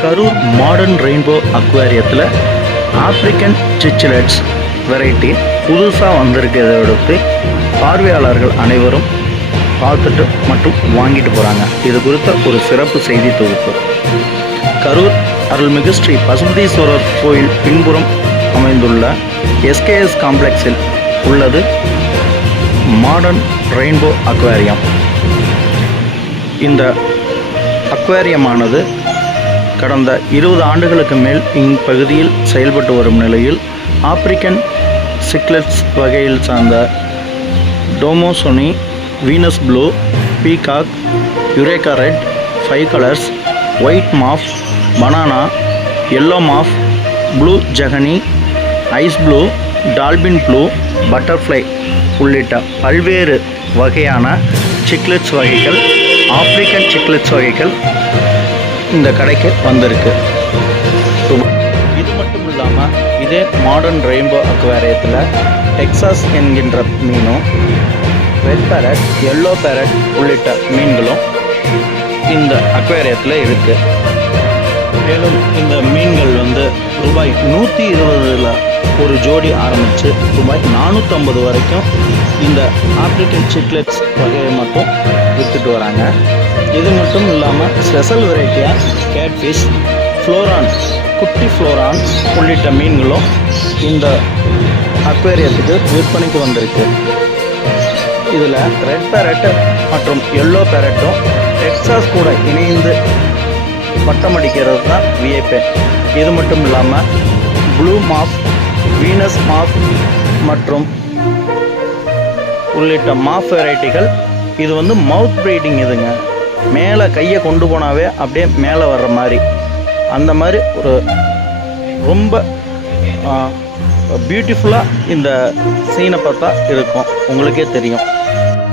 Karur modern rainbow அக்வேரியத்தில் African cichlids variety புதுசாக வந்திருக்கிறத அடுத்து பார்வையாளர்கள் அனைவரும் பார்த்துட்டு மற்றும் வாங்கிட்டு போகிறாங்க. இது குறித்த ஒரு சிறப்பு செய்தி தொகுப்பு. கரூர் அருள்மிகு ஸ்ரீ பசுபதீஸ்வரர் கோயில் பின்புறம் அமைந்துள்ள எஸ்கேஎஸ் காம்ப்ளெக்ஸில் உள்ளது மாடர்ன் ரெயின்போ அக்வேரியம். இந்த அக்வேரியமானது கடந்த 20 ஆண்டுகளுக்கு மேல் இப்பகுதியில் செயல்பட்டு வரும் நிலையில் ஆப்பிரிக்கன் சிக்லெட்ஸ் வகையில் சார்ந்த டோமோசோனி, Venus blue, peacock, eureka red, 5 colours, white morph, banana, yellow morph, blue ஜகனி, ice blue, dolphin blue, butterfly உள்ளிட்ட பல்வேறு வகையான சிக்லெட்ஸ் வகைகள், ஆப்பிரிக்கன் சிக்லெட்ஸ் வகைகள் இந்த கடைக்கு வந்திருக்கு. இது மட்டும் இல்லாமல் இதே மாடர்ன் ரெயின்போ அக்வேரியத்தில் டெக்சாஸ் என்கின்ற மீனும், ரெட் பேரட், எல்லோ பேரட் உள்ளிட்ட மீன்களும் இந்த அக்வேரியத்தில் இருக்குது. மேலும் இந்த மீன்கள் ரூபாய் 120 ஒரு ஜோடி ஆரம்பித்து ரூபாய் 450 வரைக்கும் இந்த ஆப்பிரிக்கன் சிக்லெட்ஸ் வகையை மட்டும் விற்றுட்டு வராங்க. இது மட்டும் இல்லாமல் ஸ்பெஷல் வெரைட்டியாக கேட்ஃபிஷ், ஃப்ளோரான், குட்டி ஃப்ளோரான் உள்ளிட்ட மீன்களும் இந்த அக்வேரியத்துக்கு விற்பனைக்கு வந்திருக்கு. இதில் ரெட் பேரட் மற்றும் எல்லோ பேரட்டும் டெக்சாஸ் கூட இணைந்து பட்டமடிக்கிறது தான் விஐபி. இது மட்டும் இல்லாமல் ப்ளூ மாஃப், வீனஸ் மாஃப் மற்றும் உள்ளிட்ட மாஃப் வெரைட்டிகள். இது மவுத் ப்ரீடிங். இதுங்க மேலே கையை கொண்டு போனாவே அப்படியே மேலே வர்ற மாதிரி, அந்த மாதிரி ஒரு ரொம்ப பியூட்டிஃபுல்லாக இந்த சீனை பார்த்தா இருக்கும், உங்களுக்கே தெரியும்.